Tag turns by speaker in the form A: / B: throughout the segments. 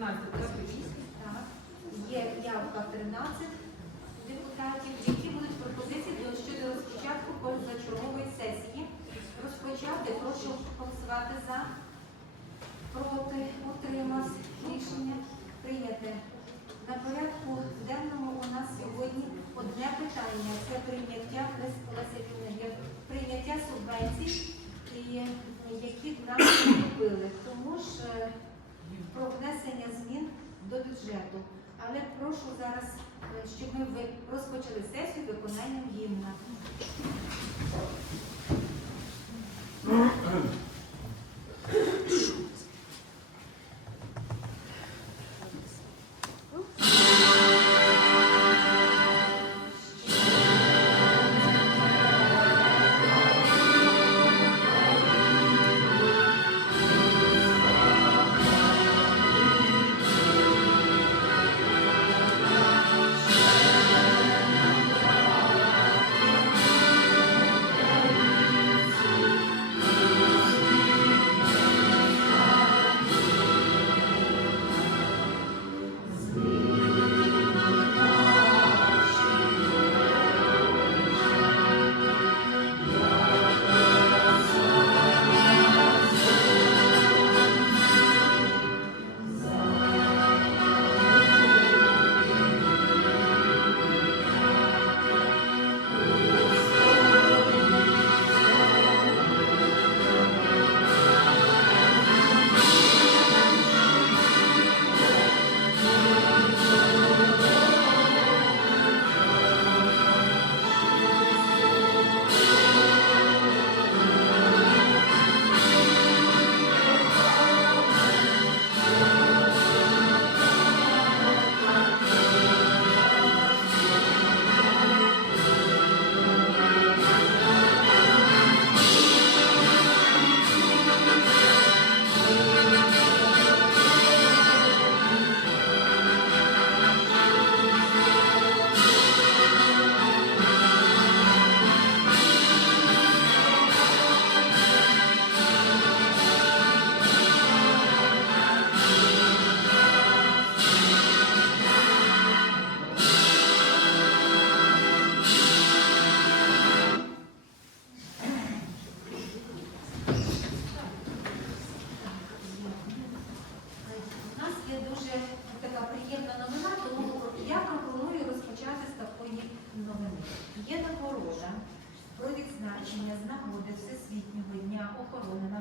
A: 13 запишіть.
B: Так. Є явка 13 депутатів, які будуть пропозиції до щодо розпочатку позачергової сесії. Розпочати, прошу голосувати за, проти, утримався. Рішення прийняте. На порядку денному у нас сьогодні одне питання це прийняття прийняття субвенцій, і, е, які нам купили. Тому ж е, про внесення змін до бюджету. Але прошу зараз, е, щоб ми розпочали сесію виконанням гімна.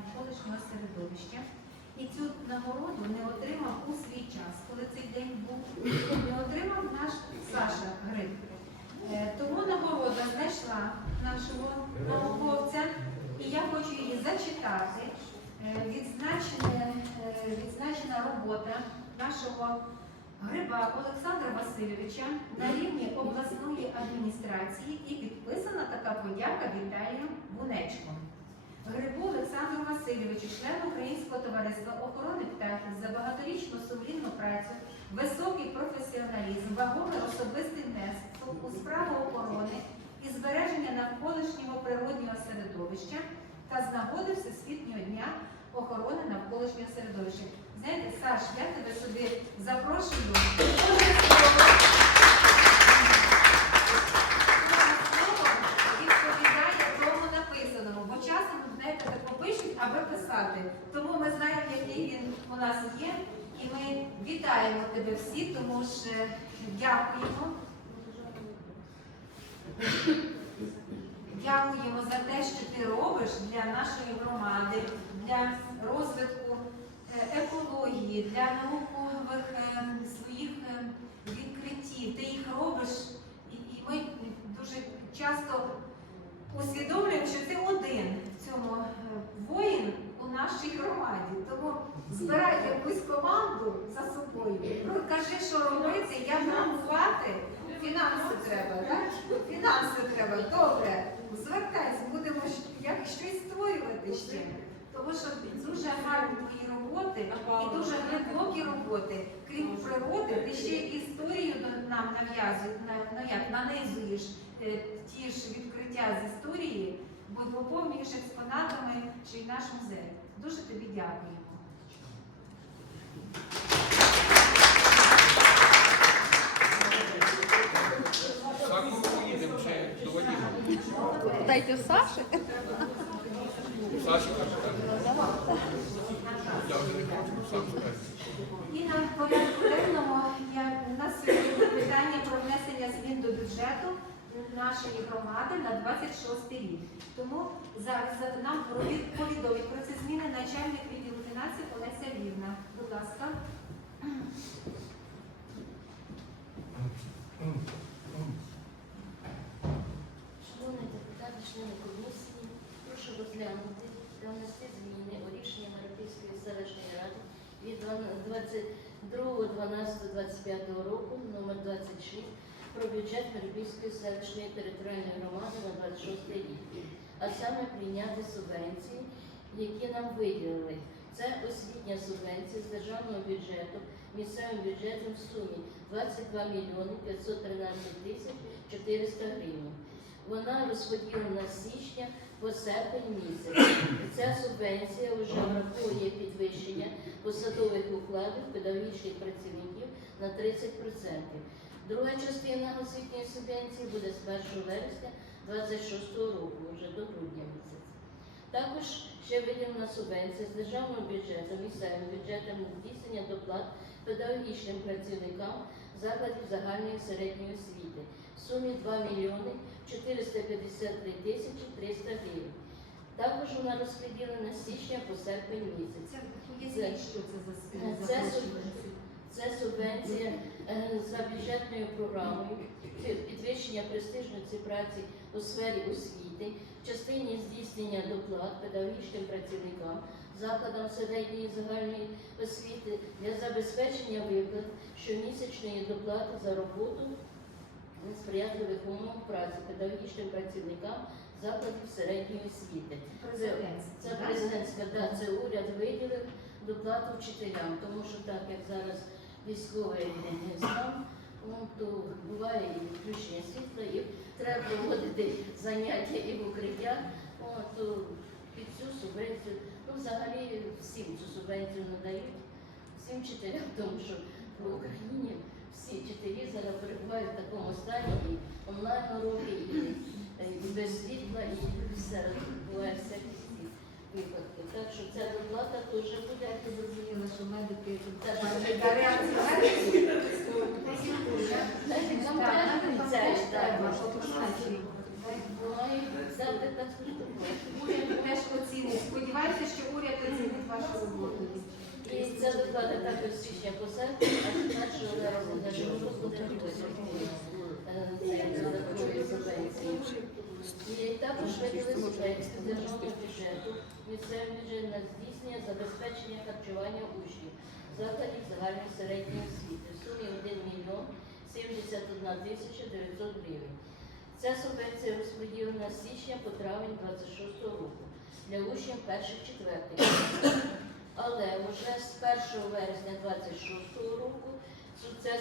B: Навколишнього середовища. І цю нагороду не отримав у свій час, коли цей день був, не отримав наш Саша Гриб. Е, Тому нагорода знайшла нашого науковця, і я хочу її зачитати. Е, Відзначена, е, відзначена робота нашого гриба Олександра Васильовича на рівні обласної адміністрації і підписана така подяка Віталію члену Українського товариства охорони птахів за багаторічну сумлінну працю, високий професіоналізм, вагомий особистий внесок у справу охорони і збереження навколишнього природнього середовища та з нагоди Всесвітнього дня охорони навколишнього середовища. Знаєте, Саш, я тебе сюди запрошую. Відповідає тому написаному, бо часом, знаєте, так попишуть, аби писати. Тому ми знаємо, який він у нас є, і ми вітаємо тебе всі, тому ж е, дякуємо. Дякуємо за те, що ти робиш для нашої громади, для розвитку е, екології, для наукових е, своїх е, відкриттів. Ти їх робиш, і, ми дуже часто усвідомлюємо, що ти один в цьому воїн у нашій громаді. Тому збирай якусь команду за собою, розкажи, що робити, як рахувати. Фінанси треба, так? Фінанси треба, добре. Звертайся, будемо як щось створювати ще. Тому що дуже гарні роботи і дуже глибокі роботи. Крім природи, ти ще історію нам нав'язуєш, ну як, нанизуєш е, ті ж відкриття з історії, бо поповнюєш експонатами ще й наш музей. Дуже тобі дякуємо. Питайте у Саші. У Саші І на порядку денному у нас сьогодні питання про внесення змін до бюджету нашої громади на 26 рік. Тому зараз нам повідомить про ці зміни начальник відділу фінансів Олеся Вівна. Будь ласка.
A: 22.12.25 року номер 26 про бюджет Марапільської селищної територіальної громади на 26 рік, а саме прийняти субвенції, які нам виділили. Це освітня субвенція з державного бюджету місцевим бюджетом в сумі 22 мільйони 513 тисяч 400 гривень. Вона розподілена з січня по серпень місяць. Ця субвенція вже враховує підвищення посадових укладів педагогічних працівників на 30%. Друга частина освітньої субвенції буде з 1 вересня 26 року, вже до грудня місяця. Також ще виділена субвенція з державного бюджету, місцевим бюджетом здійснення доплат педагогічним працівникам закладів загальної середньої освіти в сумі 2 мільйони 453 тисячі 300 гривень. Також вона розподілена з січня по серпень місяць.
B: Це це
A: Це субвенція е, за бюджетною програмою пі- підвищення престижності праці у сфері освіти, в частині здійснення доплат педагогічним працівникам, закладам середньої загальної освіти для забезпечення виплат щомісячної доплати за роботу на сприятливих умов праці педагогічним працівникам закладів середньої освіти.
B: Президентська,
A: Це президентська, да, це уряд виділив доплату вчителям, тому що так як зараз військовий стан, то буває і відключення світла, і треба проводити заняття і в укриттях, О, то під цю субвенцію, ну взагалі всім цю субвенцію надають, всім вчителям, тому що в Україні всі вчителі зараз перебувають в такому стані, і онлайн уроки, і, і без світла, і все буває всякі ці випадки. Так що ця доплата теж буде.
B: Я так зрозуміла, що медики тут
A: Так,
B: та реакція медиків, вашу роботу.
A: І ця доплата також січня по серпень, а з першого вересня даже буде додаткової субвенції. І також виділи субвенцію з державного бюджету, місцевий бюджет на здійснення забезпечення харчування учнів закладів загальної середньої освіти в сумі 1 мільйон 71 тисяча 900 гривень. Ця субвенція розподілена з січня по травень 26 року для учнів перших четвертих. Але вже з 1 вересня 26 року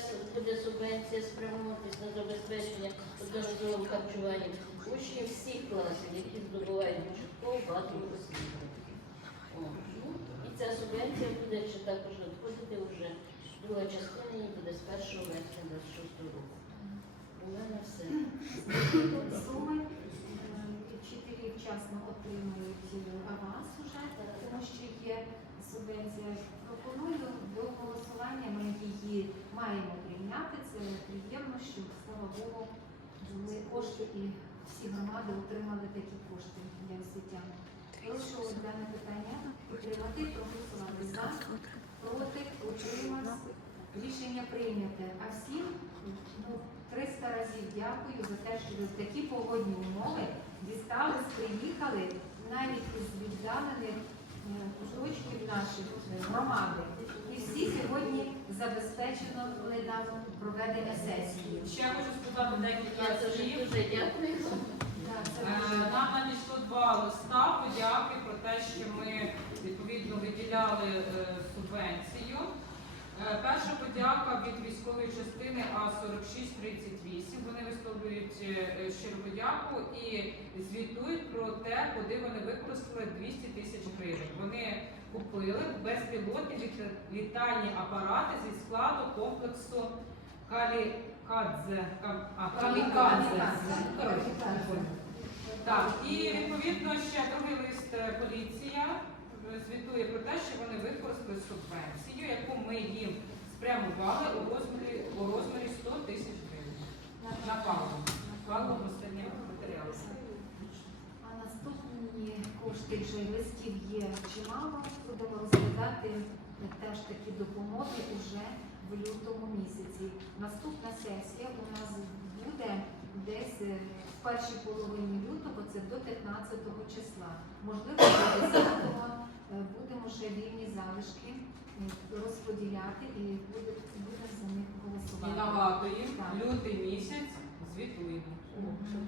A: су- буде субвенція спрямовуватись на забезпечення одноразового харчування учнів всіх класів, які здобувають початкову базову освіту. Ну, І ця субвенція буде ще також надходити вже друга частина її буде з 1 вересня 26 року. У мене все.
B: Суми е, вчителі вчасно отримують е, аванс уже, тому що є субвенція. Пропоную до голосування. Ми її маємо прийняти. Це приємно, що слава Богу були кошти і всі громади отримали такі кошти для освітян. Прошу дане питання підтримати, проголосувати за, проти, утримався. Рішення прийняте. А всім ну, 300 разів дякую за те, що ви в такі погодні умови дістались, приїхали навіть із віддалених куточків наших е, громади. І всі сьогодні забезпечено були нам проведення сесії.
C: Ще хочу сказати декілька
A: Я
C: слів. Е, Нам надійшло два листа подяки про те, що ми відповідно виділяли е, субвенцію. Перша подяка від військової частини А4638. Вони висловлюють щиру подяку і звітують про те, куди вони використали 200 тисяч гривень. Вони купили безпілотні літальні апарати зі складу комплексу Калікадзе. Камікадзе. Коротше, Так, і відповідно ще другий лист е, поліція е, звітує про те, що вони використали субвенцію, яку ми їм спрямували у розмірі, у розмірі 100 тисяч гривень на паливо.
B: Вже є чимало. Будемо розглядати теж такі допомоги уже в лютому місяці. Наступна сесія у нас буде десь е, в першій половині лютого, це до 15 числа. Можливо, до 10-го е, будемо ще вільні залишки е, розподіляти і буде, будемо за них
C: І
B: голосувати.
C: нагадуємо,
B: Так.
C: лютий місяць звітуємо.
B: Можна.